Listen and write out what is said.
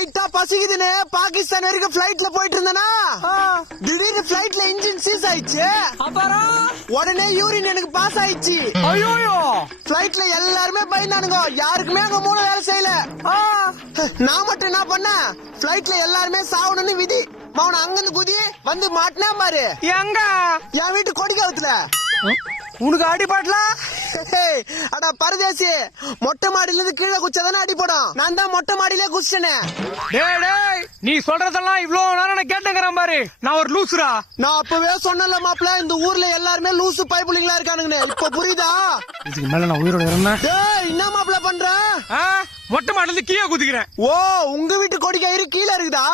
லைட்டா பசிக்குதுன்னு பாகிஸ்தான் வரைக்கும் பிளைட்ல போயிட்டு இருந்தனா திடீர்னு பிளைட்ல இன்ஜின் சீஸ் ஆயிடுச்சு. அப்புறம் உடனே யூரின் எனக்கு பாஸ் ஆயிடுச்சு. ஐயோ பிளைட்ல எல்லாருமே பயந்தானுங்க. யாருக்குமே அங்க மூணு வேலை செய்யல. நான் மட்டும் என்ன பண்ண, பிளைட்ல எல்லாருமே சாவணும்னு விதி. அவனை அங்கிருந்து குதி வந்து மாட்டினா பாரு. எங்க? என் வீட்டு கொடிக்காவத்துல. உனக்கு அடிபாட்டல? அடா பரதேசி, மொட்டை மாடியில இருந்து கீழே குச்சாதானே அடிப்படும். நான் தான் மொட்டை மாடியிலே குச்சிட்டேனே. டேய் நீ சொல்றதெல்லாம் இவ்வளவு நேரம் கேட்டுங்கிறான் பாரு. நான் ஒரு லூசுரா. நான் அப்பவே சொன்னல மாப்பிள்ள, இந்த ஊர்ல எல்லாருமே லூசு பைப்புலிங்களா இருக்கானுங்க. இப்ப புரியுதா? இதுக்கு மேல நான் உயிரோட இருந்தேன். டேய் என்ன மாப்பிள்ள பண்ற? மொட்டை மாடில இருந்து கீழே குதிக்கிறேன். ஓ, உங்க வீட்டு கொடிக்காயிரு கீழே இருக்குதா?